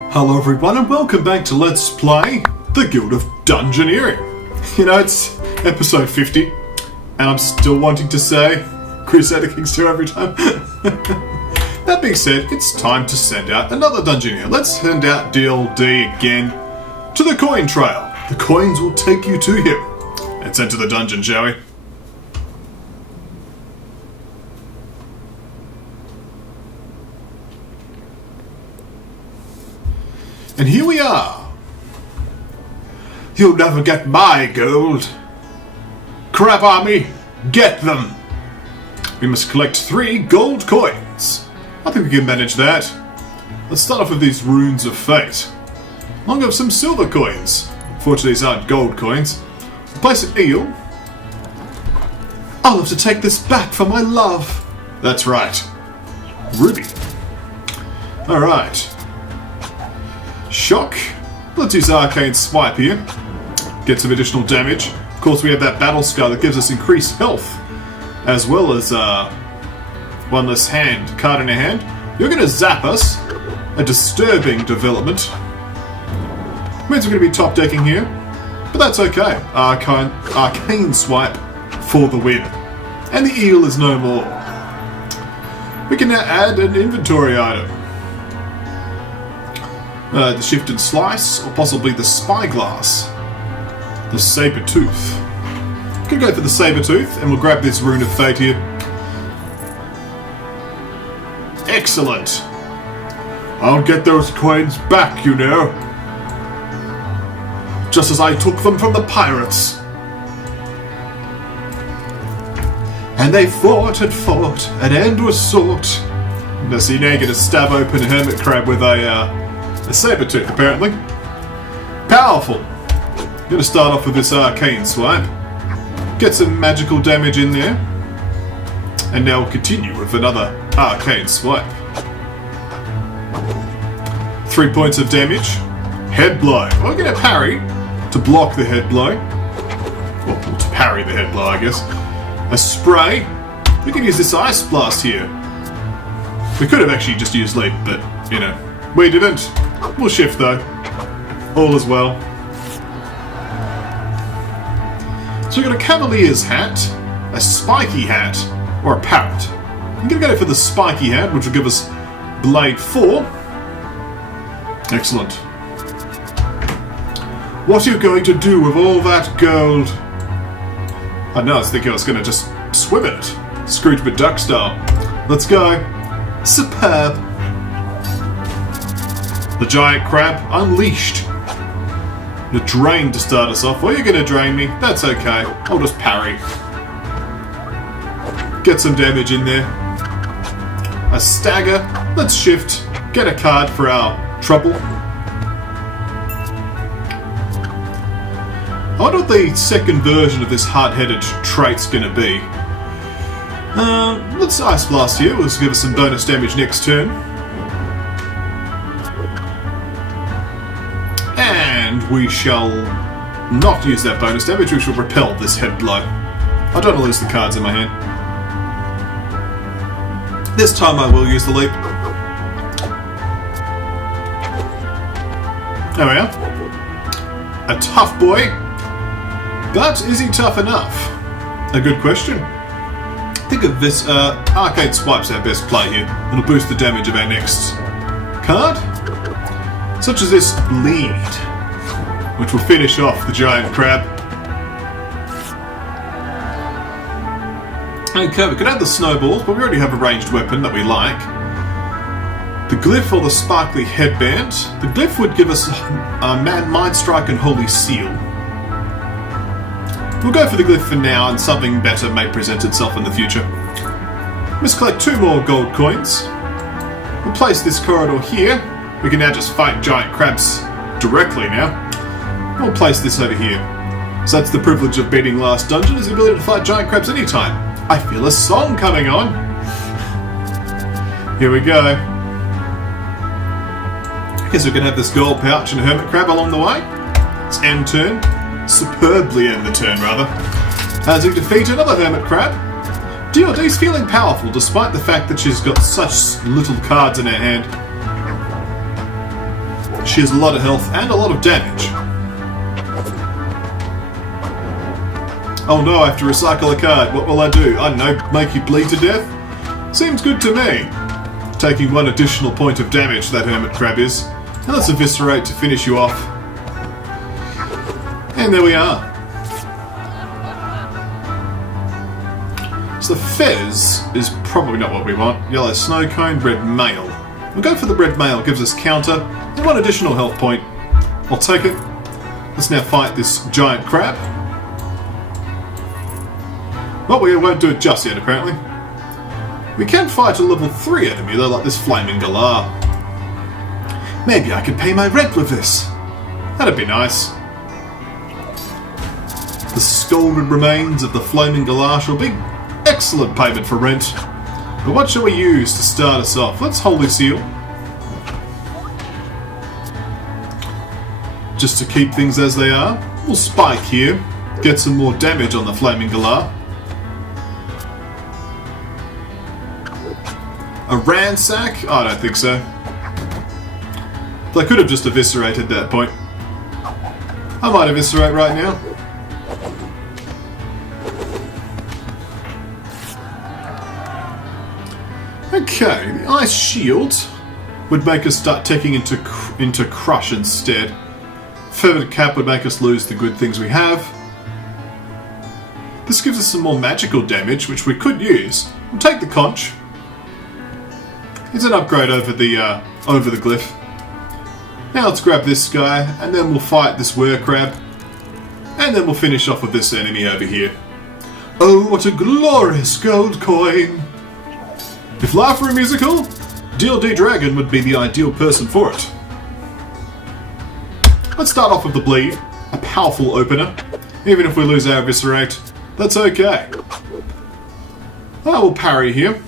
Hello everyone and welcome back to Let's Play the Guild of Dungeoneering. You know, it's episode 50 and I'm still wanting to say Crusader Kings 2 every time. That being said, it's time to send out another Dungeoneer. Let's send out DLD again to the coin trail. The coins will take you to him. Let's enter the dungeon, shall we? And here we are. You'll never get my gold. Crab army, get them. We must collect 3 gold coins. I think we can manage that. Let's start off with these runes of fate. Along with some silver coins. Unfortunately, these aren't gold coins. Place an eel. I'll have to take this back for my love. That's right. Ruby. Alright. Shock. Let's use Arcane Swipe here. Get some additional damage. Of course, we have that Battle Scar that gives us increased health, as well as one less card in our hand. You're going to zap us. A disturbing development. Means we're going to be top decking here, but that's okay. Arcane Swipe for the win. And the eel is no more. We can now add an inventory item. The Shifted Slice, or possibly the Spyglass. The Saber Tooth. Could go for the Saber Tooth, and we'll grab this Rune of Fate here. Excellent! I'll get those coins back, you know. Just as I took them from the pirates. And they fought and fought, an end was sought. Now see, now you're going to stab open a Hermit Crab with a saber tooth, apparently. Powerful. I'm going to start off with this Arcane Swipe. Get some magical damage in there. And now we'll continue with another Arcane Swipe. 3 points of damage. Head blow. We're going to parry to block the head blow. Well, to parry the head blow, I guess. A spray. We can use this Ice Blast here. We could have actually just used Leap, but, you know, we didn't. We'll shift though. All is well. So we've got a Cavalier's hat, a spiky hat, or a parrot. I'm going to go for the spiky hat, which will give us Blade 4. Excellent. What are you going to do with all that gold? I know, I was thinking I was going to just swim in it. Scrooge McDuck style. Let's go. Superb. The giant crab unleashed. The drain to start us off. Well, you're going to drain me. That's okay. I'll just parry. Get some damage in there. A stagger. Let's shift. Get a card for our trouble. I wonder what the second version of this hard-headed trait's going to be. Let's Ice Blast here. We'll give us some bonus damage next turn. And we shall not use that bonus damage, we shall repel this head blow. I don't want to lose the cards in my hand. This time I will use the leap. There we are. A tough boy. But is he tough enough? A good question. Think of this, Arcane Swipe's our best play here. It'll boost the damage of our next card. Such as this Bleed, which will finish off the giant crab. Okay, we could add the snowballs, but we already have a ranged weapon that we like. The glyph or the sparkly headband. The glyph would give us Mind Strike and Holy Seal. We'll go for the glyph for now, and something better may present itself in the future. Let's collect 2 more gold coins. We'll place this corridor here. We can now just fight giant crabs directly now. We'll place this over here. So that's the privilege of beating last dungeon, is the ability to fight giant crabs anytime. I feel a song coming on. Here we go. I guess we can have this gold pouch and a hermit crab along the way. It's end turn. Superbly end the turn, rather. As we defeat another hermit crab. DLD's feeling powerful despite the fact that she's got such little cards in her hand. She has a lot of health and a lot of damage. Oh no, I have to recycle a card. What will I do? I don't know, make you bleed to death? Seems good to me. Taking 1 additional point of damage, that hermit crab is. And let's eviscerate to finish you off. And there we are. So the fez is probably not what we want. Yellow snow cone, red mail. We'll go for the red mail, gives us counter and 1 additional health point. I'll take it. Let's now fight this giant crab. Well, we won't do it just yet, apparently. We can fight a level 3 enemy, though, like this flaming galah. Maybe I could pay my rent with this. That'd be nice. The scalded remains of the flaming galah will be excellent payment for rent. But what shall we use to start us off? Let's Holy Seal. Just to keep things as they are. We'll spike here. Get some more damage on the flaming galah. A ransack? I don't think so. I could have just eviscerated at that point. I might eviscerate right now. Okay, the ice shield would make us start taking into crush instead. Feathered cap would make us lose the good things we have. This gives us some more magical damage, which we could use. We'll take the conch. It's an upgrade over the glyph. Now let's grab this guy, and then we'll fight this were-crab. And then we'll finish off with this enemy over here. Oh, what a glorious gold coin! If life were a musical, DarkLightDragon would be the ideal person for it. Let's start off with the bleed, a powerful opener. Even if we lose our eviscerate, that's okay. I will parry here.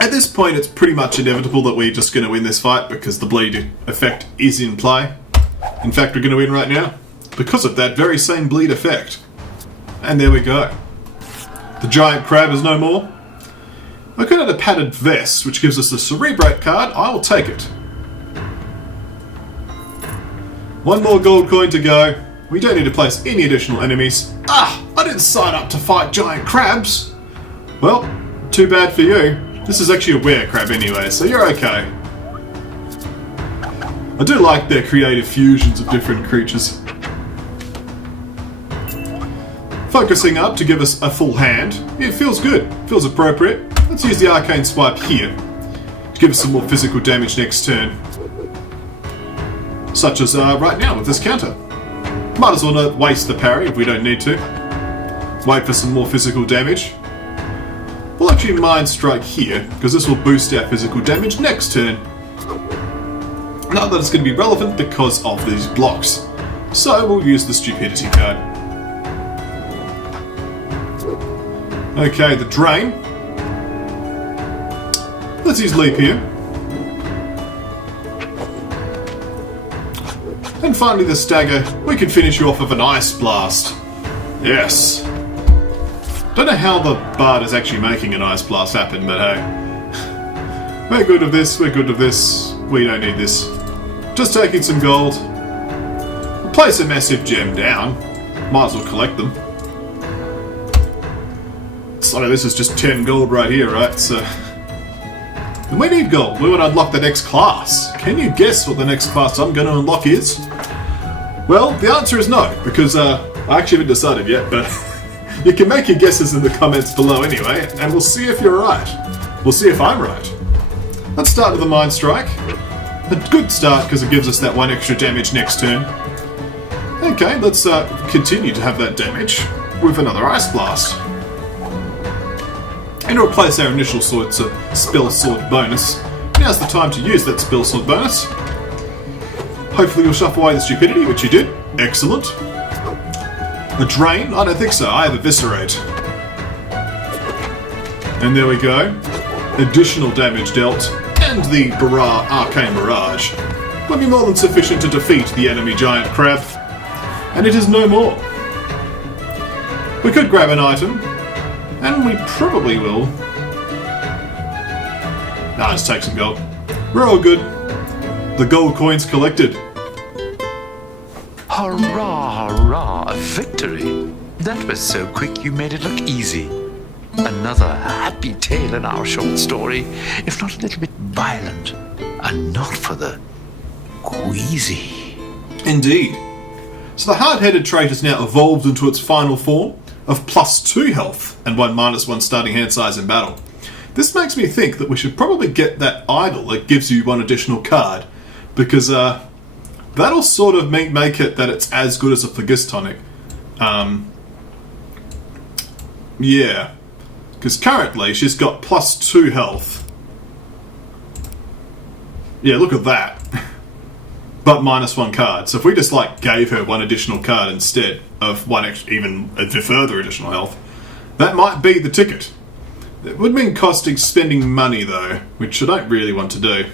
At this point, it's pretty much inevitable that we're just going to win this fight because the bleed effect is in play. In fact, we're going to win right now because of that very same bleed effect. And there we go. The giant crab is no more. I could add a padded vest, which gives us a Cerebrate card. I will take it. 1 more gold coin to go. We don't need to place any additional enemies. Ah! I didn't sign up to fight giant crabs! Well, too bad for you. This is actually a were-crab anyway, so you're okay. I do like their creative fusions of different creatures. Focusing up to give us a full hand. It feels good. Feels appropriate. Let's use the arcane swipe here to give us some more physical damage next turn. Such as right now with this counter. Might as well not waste the parry if we don't need to. Wait for some more physical damage. We'll actually Mind Strike here, because this will boost our physical damage next turn. Not that it's going to be relevant because of these blocks. So we'll use the Stupidity card. Okay, the Drain. Let's use Leap here. And finally the Stagger. We can finish you off with an Ice Blast. Yes. Don't know how the Bard is actually making an Ice Blast happen, but hey. We're good with this, we're good with this. We don't need this. Just taking some gold. We'll place a massive gem down. Might as well collect them. So this is just 10 gold right here, right? So... And we need gold. We want to unlock the next class. Can you guess what the next class I'm going to unlock is? Well, the answer is no, because I actually haven't decided yet, but you can make your guesses in the comments below anyway, and we'll see if you're right. We'll see if I'm right. Let's start with the Mind Strike. A good start, because it gives us that 1 extra damage next turn. Okay, let's continue to have that damage with another Ice Blast. And to replace our initial sword's spell sword bonus, now's the time to use that spell sword bonus. Hopefully you'll shuffle away the Stupidity, which you did. Excellent. A Drain? I don't think so. I have Eviscerate. And there we go. Additional damage dealt, and the Arcane Barrage will be more than sufficient to defeat the enemy giant crab. And it is no more. We could grab an item, and we probably will. Nah, just take some gold. We're all good. the gold coins collected. Hurrah, hurrah, a victory! That was so quick you made it look easy. Another happy tale in our short story, if not a little bit violent, and not for the queasy. Indeed. So the hard-headed trait has now evolved into its final form of +2 health and 1 -1 starting hand size in battle. This makes me think that we should probably get that idol that gives you 1 additional card, because that'll sort of make it that it's as good as a Phlegistonic. Yeah. Because currently she's got +2 health. Yeah, look at that. But -1 card. So if we just gave her 1 additional card instead of even further additional health, that might be the ticket. It would mean spending money though, which I don't really want to do.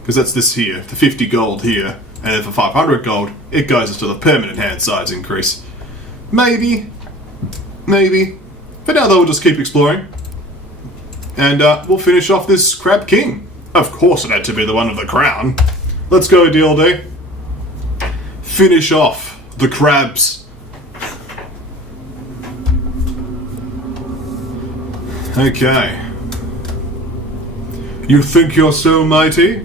Because that's this here, the 50 gold here, and then for 500 gold, it goes into the permanent hand size increase. Maybe. For now though, we'll just keep exploring. And we'll finish off this Crab King. Of course it had to be the one with the crown. Let's go, DLD. Finish off the crabs. Okay. You think you're so mighty?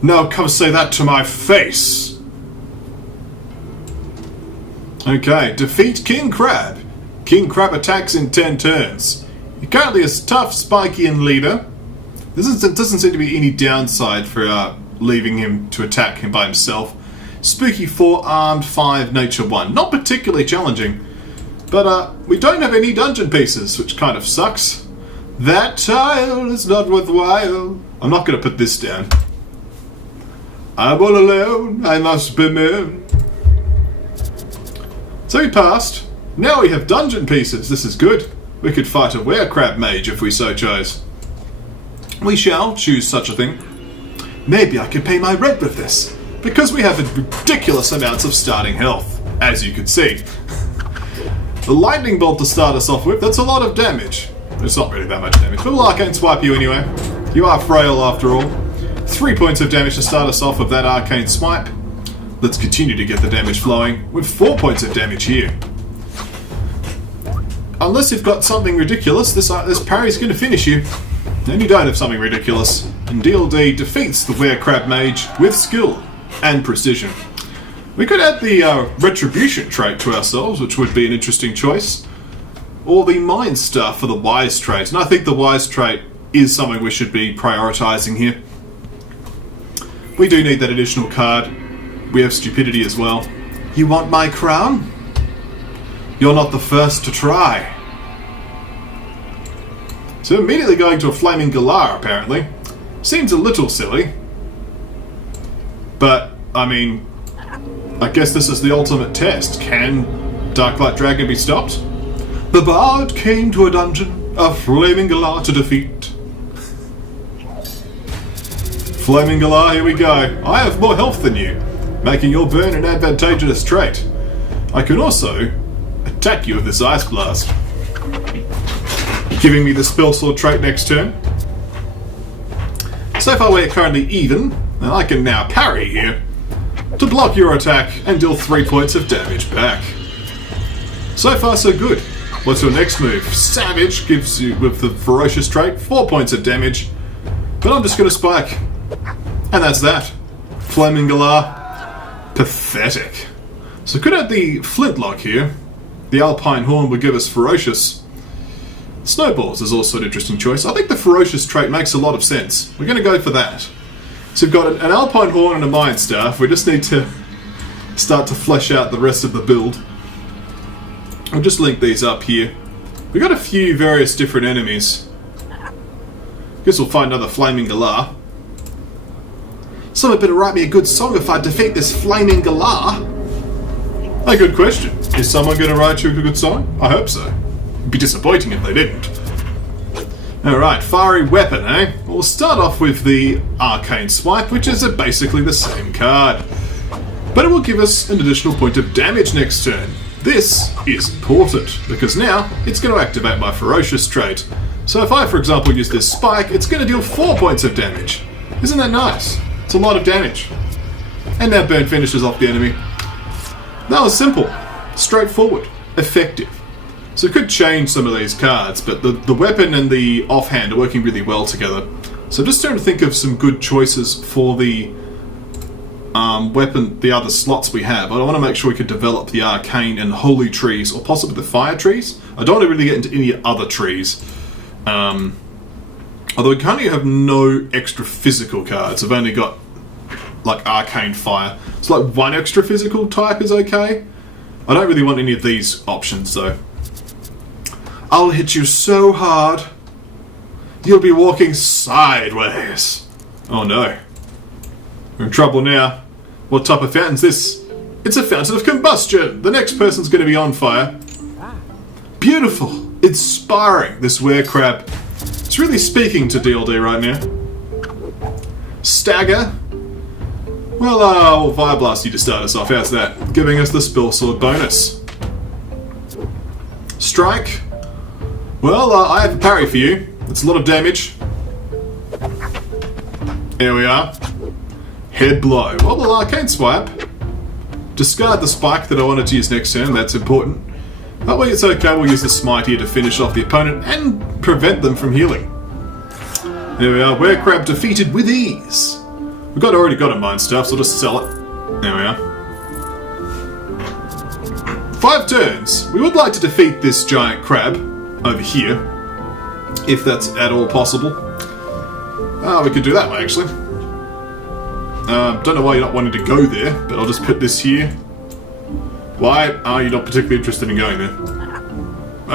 Now come say that to my face. Okay, defeat King Crab. King Crab attacks in 10 turns. He currently is tough, spiky, and leader. There doesn't seem to be any downside for leaving him to attack him by himself. Spooky 4, armed 5, nature 1. Not particularly challenging. But we don't have any dungeon pieces, which kind of sucks. That tile is not worthwhile. I'm not going to put this down. I'm all alone, I must bemoan. So we passed. Now we have dungeon pieces. This is good. We could fight a were-crab mage if we so chose. We shall choose such a thing. Maybe I could pay my rent with this, because we have ridiculous amounts of starting health, as you can see. The lightning bolt to start us off with, that's a lot of damage. It's not really that much damage, but we'll arcane swipe you anyway. You are frail after all. 3 points of damage to start us off with that arcane swipe. Let's continue to get the damage flowing with 4 points of damage here. Unless you've got something ridiculous, this parry's going to finish you. And you don't have something ridiculous. And DLD defeats the were-crab mage with skill and precision. We could add the retribution trait to ourselves, which would be an interesting choice. Or the mind stuff for the wise trait. And I think the wise trait is something we should be prioritising here. We do need that additional card. We have stupidity as well. You want my crown? You're not the first to try. So immediately going to a flaming galar, apparently. Seems a little silly. But, I mean, I guess this is the ultimate test. Can DarkLightDragon be stopped? The bard came to a dungeon, a flaming galar to defeat. Flaming galar, here we go. I have more health than you, making your burn an advantageous trait. I can also attack you with this ice blast, giving me the spell sword trait next turn. So far we're currently even, and I can now parry here to block your attack and deal 3 points of damage back. So far so good. What's your next move? Savage gives you, with the ferocious trait, 4 points of damage, but I'm just going to spike. And that's that. Flaming galar. Pathetic. So could add the flintlock here. The alpine horn would give us ferocious. Snowballs is also an interesting choice. I think the ferocious trait makes a lot of sense. We're going to go for that. So we've got an alpine horn and a mind staff. We just need to start to flesh out the rest of the build. I'll just link these up here. We've got a few various different enemies. Guess we'll find another flaming galar. Someone better write me a good song if I defeat this flaming galar. A good question. Is someone going to write you a good song? I hope so. It'd be disappointing if they didn't. Alright, fiery weapon, eh? We'll start off with the arcane swipe, which is basically the same card. But it will give us an additional point of damage next turn. This is important, because now it's going to activate my ferocious trait. So if I, for example, use this spike, it's going to deal 4 points of damage. Isn't that nice? It's a lot of damage. And now burn finishes off the enemy. That was simple, straightforward, effective. So we could change some of these cards, but the weapon and the offhand are working really well together. So I'm just trying to think of some good choices for the weapon, the other slots we have. I want to make sure we could develop the arcane and holy trees, or possibly the fire trees. I don't want to really get into any other trees. Although we currently have no extra physical cards. I've only got like arcane fire. So like one extra physical type is okay. I don't really want any of these options though. I'll hit you so hard, you'll be walking sideways. Oh no. We're in trouble now. What type of fountain's this? It's a fountain of combustion. The next person's going to be on fire. Beautiful. Inspiring, this were-crab. It's really speaking to DLD right now. Stagger. Well, we'll Fire Blast you to start us off. How's that? Giving us the Spell Sword bonus. Strike. Well, I have a parry for you. It's a lot of damage. Here we are. Head blow. Well, the arcane swipe. Discard the spike that I wanted to use next turn. That's important. That way it's okay. We'll use the smite here to finish off the opponent and prevent them from healing. There we are. Were-crab defeated with ease. We've already got a mind stuff, so I'll just sell it. There we are. 5 turns. We would like to defeat this giant crab over here, if that's at all possible. We could do that way, actually. Don't know why you're not wanting to go there, but I'll just put this here. Why are you not particularly interested in going there?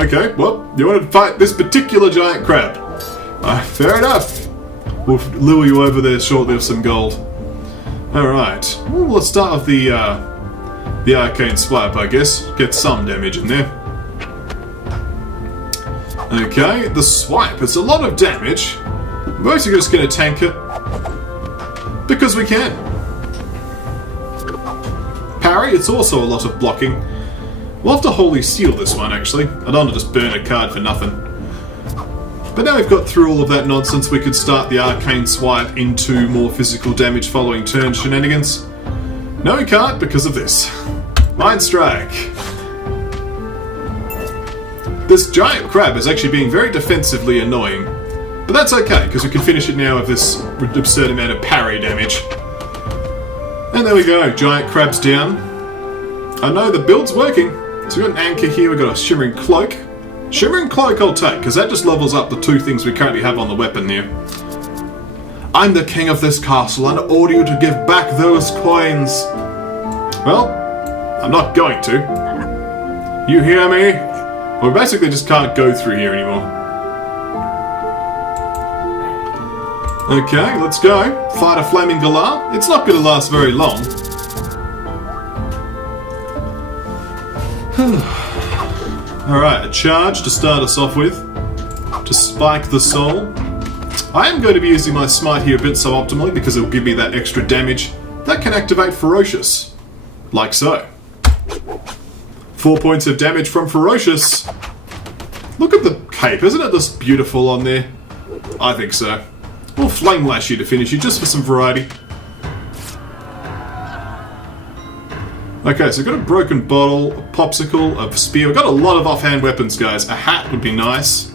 Okay, well, you want to fight this particular giant crab. Fair enough. We'll lure you over there shortly with some gold. Alright. Well, let's start with the arcane swipe, I guess. Get some damage in there. Okay, the swipe. It's a lot of damage. We're actually just going to tank it. Because we can. Parry, it's also a lot of blocking. We'll have to Holy Seal this one, actually. I don't want to just burn a card for nothing. But now we've got through all of that nonsense, we could start the arcane swipe into more physical damage following turn shenanigans. No, we can't because of this. Mind Strike. This giant crab is actually being very defensively annoying. But that's okay, because we can finish it now with this absurd amount of parry damage. And there we go, giant crab's down. I know the build's working. So we've got an anchor here, we've got a Shimmering Cloak. Shimmering Cloak I'll take, because that just levels up the 2 things we currently have on the weapon there. I'm the king of this castle and order you to give back those coins. Well, I'm not going to. You hear me? We basically just can't go through here anymore. Okay, let's go. Fight a Flaming Galar. It's not going to last very long. Alright, a charge to start us off with. To spike the soul. I am going to be using my smite here a bit suboptimally because it will give me that extra damage. That can activate Ferocious. Like so. 4 points of damage from Ferocious. Look at the cape, isn't it just beautiful on there? I think so. We'll Flame Lash you to finish you, just for some variety. Okay, so we've got a broken bottle, a popsicle, a spear. We've got a lot of offhand weapons, guys. A hat would be nice.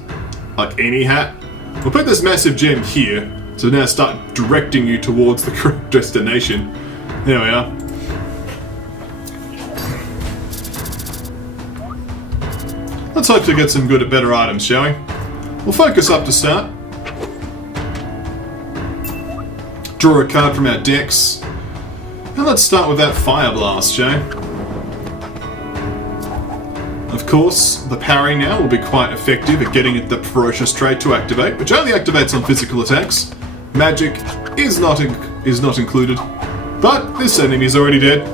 Like any hat. We'll put this massive gem here, so now start directing you towards the correct destination. There we are. Let's hope to get some good or better items, shall we? We'll focus up to start. Draw a card from our decks. And let's start with that Fire Blast, shall we? Of course, the parry now will be quite effective at getting the Ferocious trait to activate, which only activates on physical attacks. Magic is not included. But this enemy is already dead.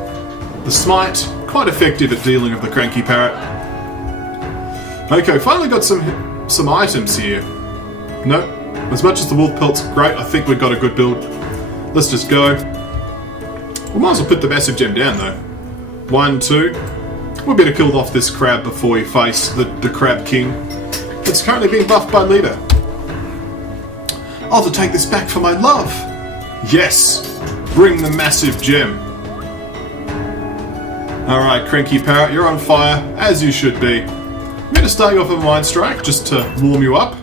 The Smite, quite effective at dealing with the Cranky Parrot. Okay, finally got some items here. Nope. As much as the Wolf Pelt's great, I think we've got a good build. Let's just go. We might as well put the massive gem down though. 1, 2. We'll better kill off this crab before we face the Crab King. It's currently being buffed by Leader. I'll have to take this back for my love. Yes. bring the massive gem. Alright, Cranky Parrot, you're on fire, as you should be. I'm going to start you off with a Mind Strike, just to warm you up.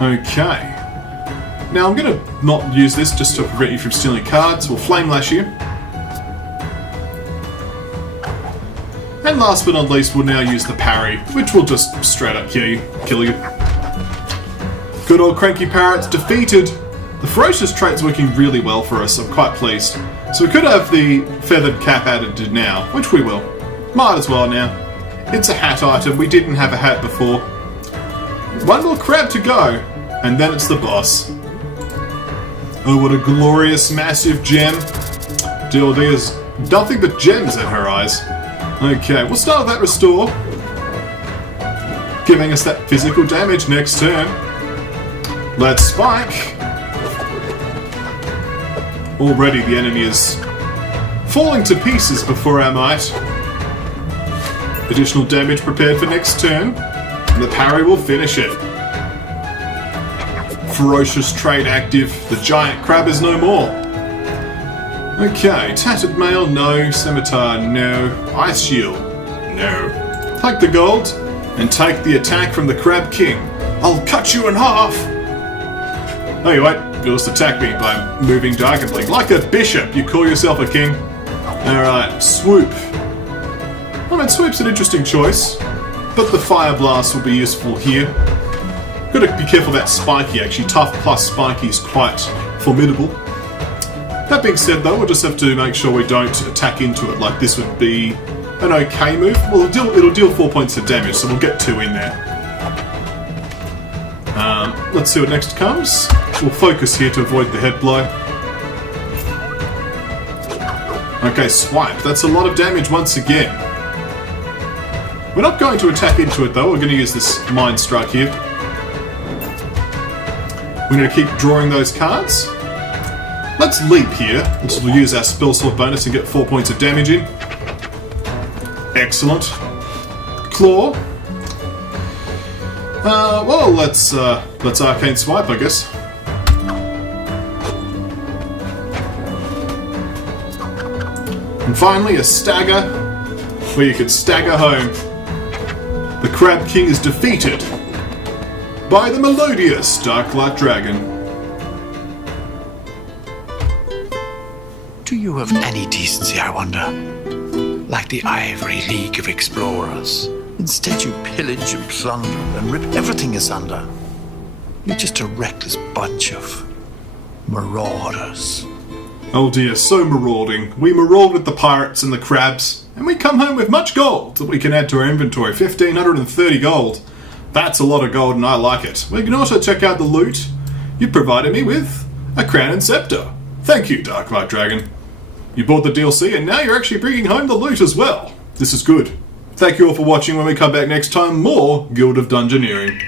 Okay. Now I'm going to not use this just to prevent you from stealing cards. We'll Flame Lash you. And last but not least, we'll now use the parry, which will just straight up kill you. Good old Cranky Parrot's defeated. The Ferocious trait's working really well for us, I'm quite pleased. So we could have the Feathered Cap added to now, which we will. Might as well now. It's a hat item, we didn't have a hat before. One more crab to go, and then it's the boss. Oh, what a glorious, massive gem. DLD has nothing but gems in her eyes. Okay, we'll start with that restore. Giving us that physical damage next turn. Let's spike. Already the enemy is falling to pieces before our might. Additional damage prepared for next turn. And the parry will finish it. Ferocious trait active. The giant crab is no more. Okay, Tattered Mail, no. Scimitar, no. Ice Shield, no. Take the gold, and take the attack from the Crab King. I'll cut you in half! Oh, you wait. You'll just attack me by moving diagonally. Like a bishop, you call yourself a king. Alright, Swoop. I mean, Swoop's an interesting choice, but the Fire Blast will be useful here. Gotta be careful about Spiky, actually. Tough plus Spiky is quite formidable. That being said, though, we'll just have to make sure we don't attack into it. Like, this would be an okay move. Well, it'll deal 4 points of damage, so we'll get 2 in there. Let's see what next comes. We'll focus here to avoid the head blow. Okay, Swipe. That's a lot of damage once again. We're not going to attack into it, though. We're going to use this Mind Strike here. We're going to keep drawing those cards. Let's leap here, which will use our spell slot bonus and get 4 points of damage in. Excellent. Claw. Well, let's Arcane Swipe, I guess. And finally, a stagger, where you can stagger home. The Crab King is defeated by the melodious DarkLightDragon. Do you have any decency, I wonder? Like the Ivory League of Explorers. Instead you pillage and plunder and rip everything asunder. You're just a reckless bunch of marauders. Oh dear, so marauding. We maraud with the pirates and the crabs, and we come home with much gold that we can add to our inventory. 1,530 gold. That's a lot of gold and I like it. We can also check out the loot. You provided me with a crown and scepter. Thank you, DarkLightDragon. You bought the DLC and now you're actually bringing home the loot as well. This is good. Thank you all for watching. When we come back next time, more Guild of Dungeoneering.